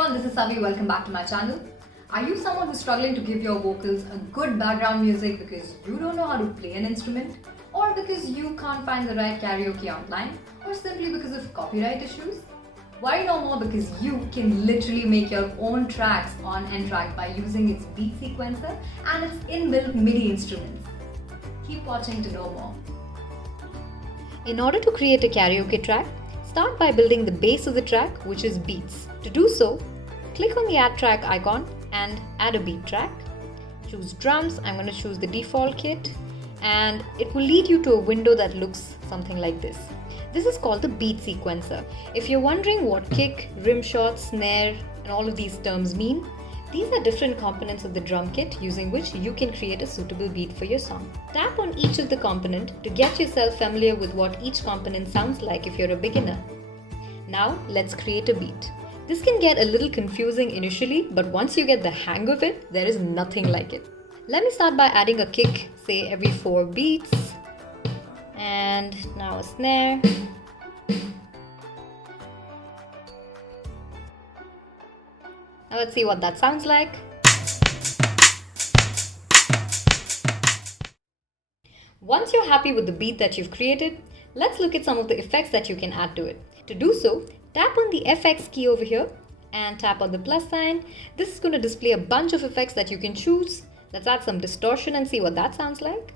everyone, this is Savi. Welcome back to my channel. Are you someone who's struggling to give your vocals a good background music because you don't know how to play an instrument? Or because you can't find the right karaoke online? Or simply because of copyright issues? Worry no more, because you can literally make your own tracks on N-Track by using its beat sequencer and its inbuilt MIDI instruments. Keep watching to know more. In order to create a karaoke track, start by building the base of the track, which is beats. To do so, click on the Add Track icon and add a beat track. Choose drums. I'm going to choose the default kit, and it will lead you to a window that looks something like this. This is called the beat sequencer. If you're wondering what kick, rim shot, snare, and all of these terms mean, these are different components of the drum kit using which you can create a suitable beat for your song. Tap on each of the component to get yourself familiar with what each component sounds like if you're a beginner. Now let's create a beat. This can get a little confusing initially, but once you get the hang of it, there is nothing like it. Let me start by adding a kick, say every 4 beats, and now a snare. Now let's see what that sounds like. Once you're happy with the beat that you've created, let's look at some of the effects that you can add to it. To do so, tap on the FX key over here and tap on the plus sign. This is going to display a bunch of effects that you can choose. Let's add some distortion and see what that sounds like.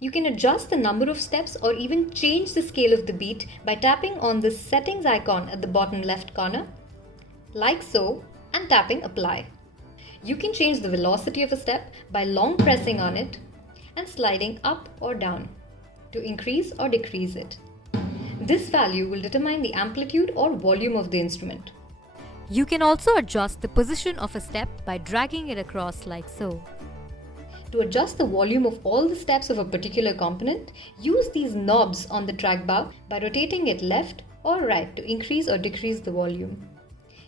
You can adjust the number of steps or even change the scale of the beat by tapping on the settings icon at the bottom left corner, like so, and tapping apply. You can change the velocity of a step by long pressing on it and sliding up or down to increase or decrease it. This value will determine the amplitude or volume of the instrument. You can also adjust the position of a step by dragging it across like so. To adjust the volume of all the steps of a particular component, use these knobs on the track bar by rotating it left or right to increase or decrease the volume.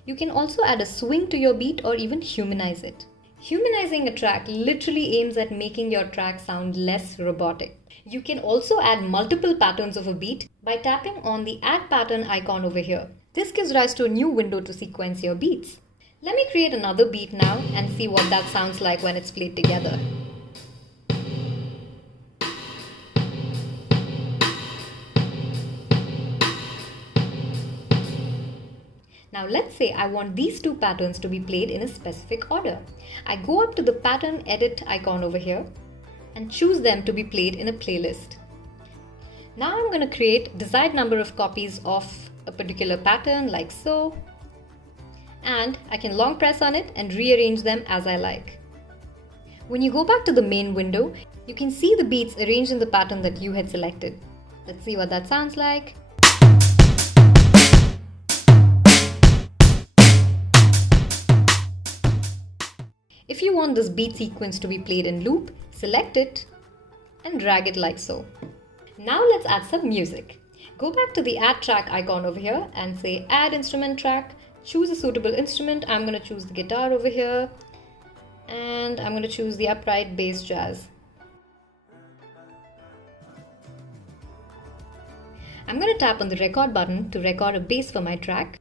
You can also add a swing to your beat or even humanize it. Humanizing a track literally aims at making your track sound less robotic. You can also add multiple patterns of a beat by tapping on the Add Pattern icon over here. This gives rise to a new window to sequence your beats. Let me create another beat now and see what that sounds like when it's played together. Now let's say I want these two patterns to be played in a specific order. I go up to the pattern edit icon over here and choose them to be played in a playlist. Now I'm going to create desired number of copies of a particular pattern like so, and I can long press on it and rearrange them as I like. When you go back to the main window, you can see the beats arranged in the pattern that you had selected. Let's see what that sounds like. If you want this beat sequence to be played in loop, select it and drag it like so. Now let's add some music. Go back to the Add Track icon over here and say Add Instrument Track. Choose a suitable instrument. I'm going to choose the guitar over here, and I'm going to choose the upright bass jazz. I'm going to tap on the record button to record a bass for my track.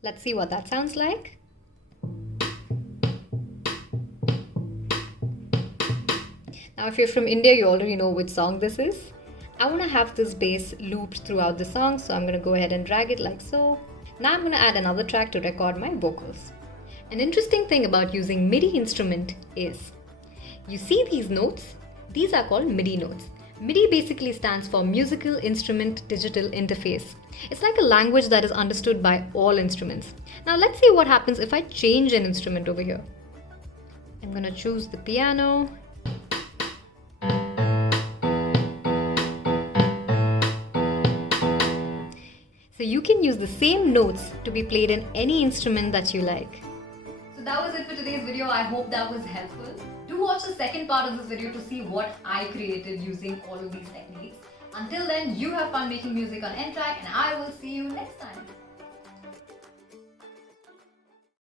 Let's see what that sounds like. Now if you're from India, you already know which song this is. I want to have this bass looped throughout the song, so I'm going to go ahead and drag it like so. Now I'm going to add another track to record my vocals. An interesting thing about using MIDI instrument is, you see these notes? These are called MIDI notes. MIDI basically stands for Musical Instrument Digital Interface. It's like a language that is understood by all instruments. Now let's see what happens if I change an instrument over here. I'm going to choose the piano. So you can use the same notes to be played in any instrument that you like. So that was it for today's video. I hope that was helpful. Do watch the second part of this video to see what I created using all of these techniques. Until then, you have fun making music on N-Track and I will see you next time.